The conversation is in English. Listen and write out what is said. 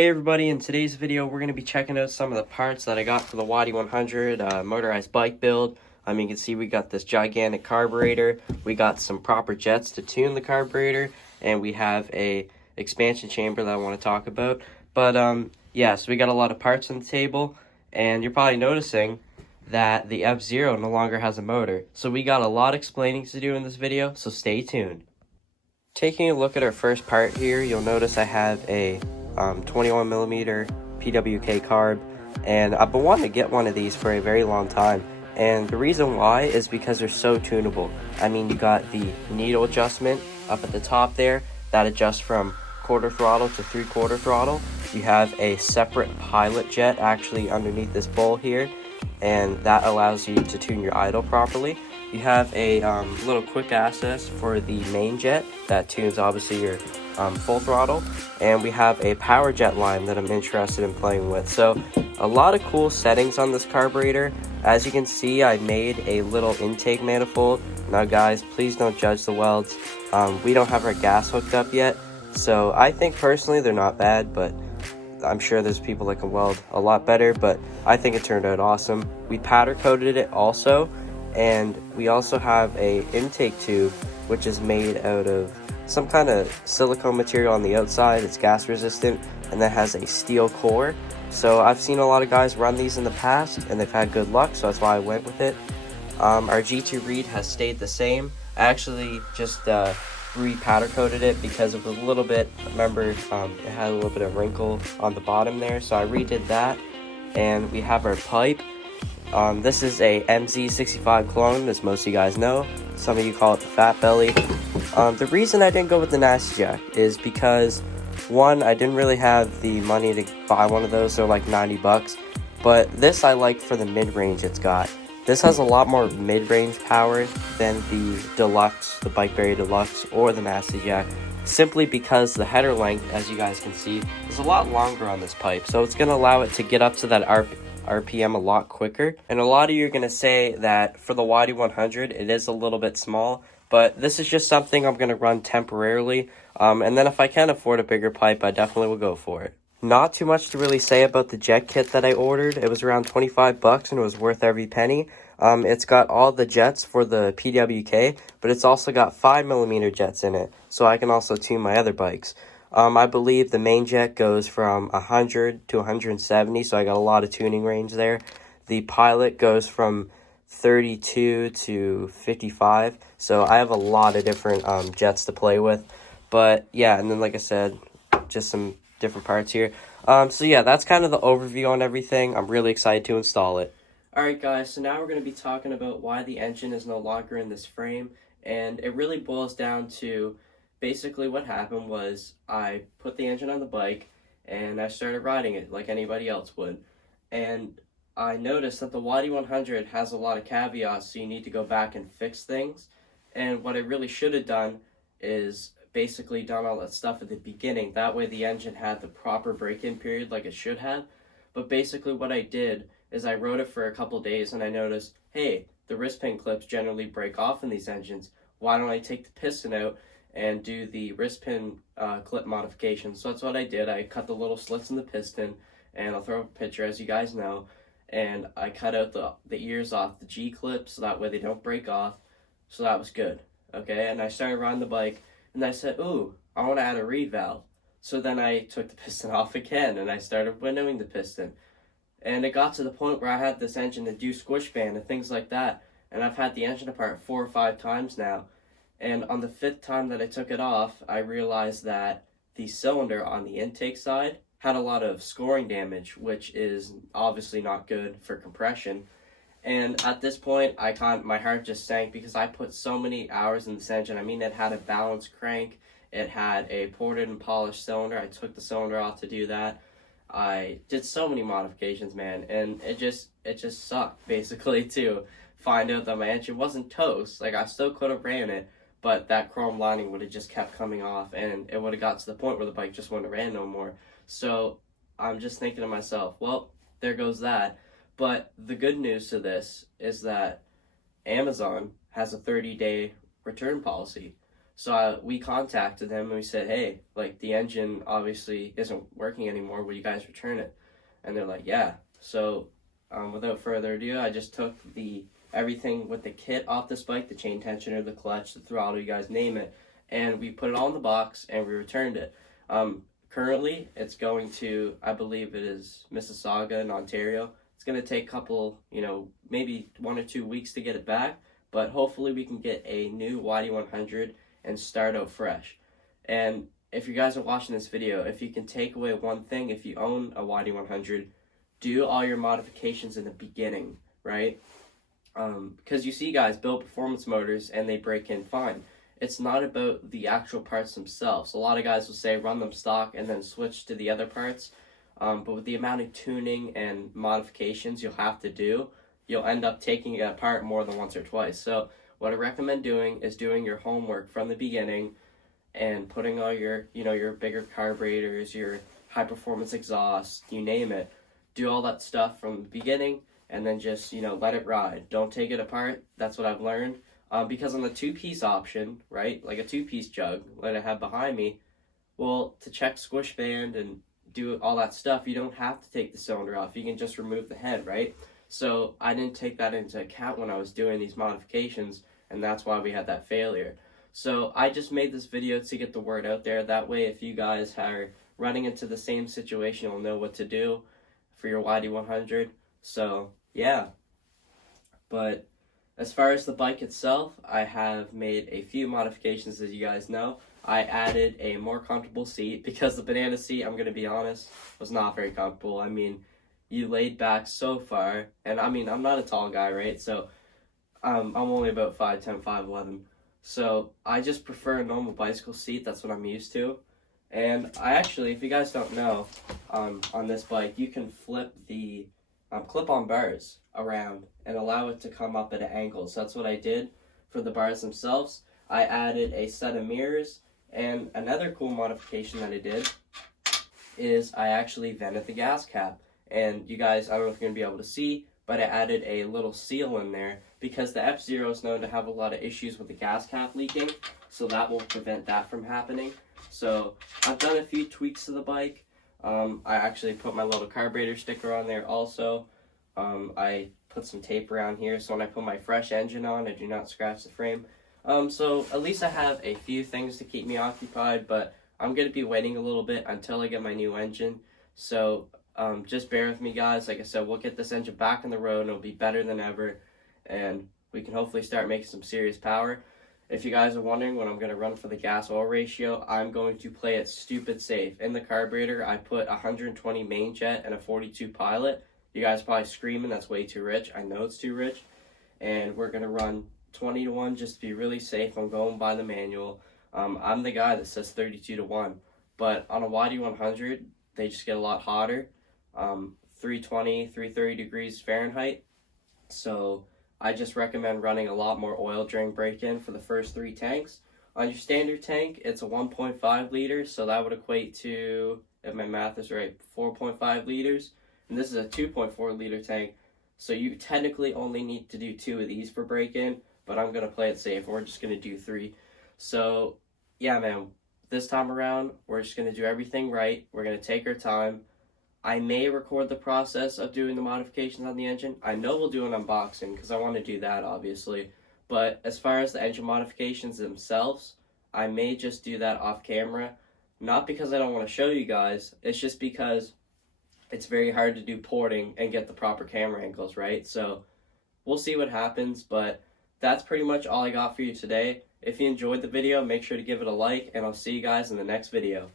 Hey everybody, in today's video we're going to be checking out some of the parts that I got for the Wadi 100 motorized bike build. You can see we got this gigantic carburetor, we got some proper jets to tune the carburetor, and we have a expansion chamber that I want to talk about. But yeah, so we got a lot of parts on the table, and you're probably noticing that the F-Zero no longer has a motor. So we got a lot explaining to do in this video, so stay tuned. Taking a look at our first part here, you'll notice I have a 21mm PWK carb, and I've been wanting to get one of these for a very long time, and the reason why is because they're so tunable. I mean, you got the needle adjustment up at the top there that adjusts from quarter throttle to 3/4 throttle. You have a separate pilot jet actually underneath this bowl here, and that allows you to tune your idle properly. You have a little quick access for the main jet that tunes obviously your full throttle, and we have a power jet line that I'm interested in playing with. So a lot of cool settings on this carburetor. As you can see, I made a little intake manifold. Now guys, please don't judge the welds. We don't have our gas hooked up yet, so I think personally they're not bad, but I'm sure there's people that can weld a lot better, but I think it turned out awesome. We powder coated it also, and we also have a intake tube which is made out of some kind of silicone material on the outside. It's gas resistant, and that has a steel core. So I've seen a lot of guys run these in the past and they've had good luck, so that's why I went with it. Our G2 reed has stayed the same. I actually just re-powder coated it because it was a little bit, remember, it had a little bit of wrinkle on the bottom there, so I redid that. And we have our pipe. This is a MZ65 clone, as most of you guys know. Some of you call it the fat belly. The reason I didn't go with the Nasty Jack is because, one, I didn't really have the money to buy one of those. They're like 90 bucks. But this I like for the mid-range it's got. This has a lot more mid-range power than the Deluxe, the Bikeberry Deluxe, or the Nasty Jack, simply because the header length, as you guys can see, is a lot longer on this pipe. So it's going to allow it to get up to that RPM a lot quicker. And a lot of you are going to say that for the Wadi 100 it is a little bit small, but this is just something I'm going to run temporarily, and then if I can afford a bigger pipe, I definitely will go for it. Not too much to really say about the jet kit that I ordered. It was around 25 bucks and it was worth every penny. It's got all the jets for the PWK, but it's also got 5mm jets in it, so I can also tune my other bikes. I believe the main jet goes from 100 to 170, so I got a lot of tuning range there. The pilot goes from 32 to 55, so I have a lot of different jets to play with. But yeah, and then like I said, just some different parts here. So yeah, that's kind of the overview on everything. I'm really excited to install it. Alright guys, so now we're going to be talking about why the engine is no longer in this frame, and it really boils down to basically what happened was I put the engine on the bike and I started riding it like anybody else would, and I noticed that the Wadi 100 has a lot of caveats, so you need to go back and fix things. And what I really should have done is basically done all that stuff at the beginning. That way the engine had the proper break-in period like it should have. But basically what I did is I rode it for a couple days and I noticed, hey, the wrist pin clips generally break off in these engines. Why don't I take the piston out and do the wrist pin clip modification? So that's what I did. I cut the little slits in the piston, and I'll throw up a picture as you guys know, and I cut out the ears off the G clips so that way they don't break off. So that was good, okay? And I started riding the bike and I said, ooh, I want to add a reed valve. So then I took the piston off again and I started winnowing the piston. And it got to the point where I had this engine to do squish band and things like that. And I've had the engine apart 4 or 5 times now. And on the 5th time that I took it off, I realized that the cylinder on the intake side had a lot of scoring damage, which is obviously not good for compression. And at this point, my heart just sank because I put so many hours in this engine. I mean, it had a balanced crank, it had a ported and polished cylinder. I took the cylinder off to do that. I did so many modifications, man, and it just sucked basically to find out that my engine wasn't toast. Like, I still could have ran it, but that chrome lining would have just kept coming off, and it would have got to the point where the bike just wouldn't have ran no more. So I'm just thinking to myself, well, there goes that. But the good news to this is that Amazon has a 30-day return policy. So we contacted them and we said, hey, like the engine obviously isn't working anymore. Will you guys return it? And they're like, yeah. So without further ado, I just took everything with the kit off this bike, the chain tensioner, the clutch, the throttle, you guys name it, and we put it all in the box and we returned it. Currently, it's going to, I believe it is Mississauga in Ontario. It's going to take a couple, maybe 1 or 2 weeks to get it back, but hopefully we can get a new YD100 and start out fresh. And if you guys are watching this video, if you can take away one thing, if you own a YD100, do all your modifications in the beginning, right? Because you see guys build performance motors and they break in fine. It's not about the actual parts themselves. A lot of guys will say run them stock and then switch to the other parts. But with the amount of tuning and modifications you'll have to do, you'll end up taking it apart more than once or twice. So what I recommend doing is doing your homework from the beginning and putting all your, your bigger carburetors, your high performance exhaust, you name it. Do all that stuff from the beginning and then just, let it ride. Don't take it apart. That's what I've learned. Because on the two-piece option, right, like a two-piece jug that I have behind me, well, to check squish band and do all that stuff, you don't have to take the cylinder off. You can just remove the head, right? So I didn't take that into account when I was doing these modifications, and that's why we had that failure. So I just made this video to get the word out there. That way, if you guys are running into the same situation, you'll know what to do for your YD100. So, yeah. But as far as the bike itself, I have made a few modifications, as you guys know. I added a more comfortable seat because the banana seat, I'm going to be honest, was not very comfortable. I mean, you laid back so far, and I mean, I'm not a tall guy, right? So I'm only about 5'10", 5'11". So I just prefer a normal bicycle seat. That's what I'm used to. And I actually, if you guys don't know, on this bike, you can flip the clip-on bars around and allow it to come up at an angle. So that's what I did for the bars themselves. I added a set of mirrors, and another cool modification that I did is I actually vented the gas cap. And you guys, I don't know if you're going to be able to see, but I added a little seal in there because the F-Zero is known to have a lot of issues with the gas cap leaking, so that will prevent that from happening. So I've done a few tweaks to the bike. I actually put my little carburetor sticker on there also. I put some tape around here so when I put my fresh engine on, I do not scratch the frame. So at least I have a few things to keep me occupied, but I'm going to be waiting a little bit until I get my new engine. So just bear with me, guys. Like I said, we'll get this engine back on the road and it'll be better than ever, and we can hopefully start making some serious power. If you guys are wondering when I'm going to run for the gas-oil ratio, I'm going to play it stupid safe. In the carburetor, I put 120 main jet and a 42 pilot. You guys are probably screaming, that's way too rich. I know it's too rich. And we're going to run 20-1 just to be really safe. I'm going by the manual. I'm the guy that says 32-1. But on a YD100, they just get a lot hotter. 320, 330 degrees Fahrenheit. So I just recommend running a lot more oil during break-in for the first 3 tanks. On your standard tank, it's a 1.5 liters, so that would equate to, if my math is right, 4.5 liters. And this is a 2.4 liter tank, so you technically only need to do 2 of these for break-in, but I'm going to play it safe. We're just going to do 3. So, yeah, man, this time around, we're just going to do everything right. We're going to take our time. I may record the process of doing the modifications on the engine. I know we'll do an unboxing because I want to do that, obviously. But as far as the engine modifications themselves, I may just do that off camera. Not because I don't want to show you guys. It's just because it's very hard to do porting and get the proper camera angles, right? So we'll see what happens. But that's pretty much all I got for you today. If you enjoyed the video, make sure to give it a like. And I'll see you guys in the next video.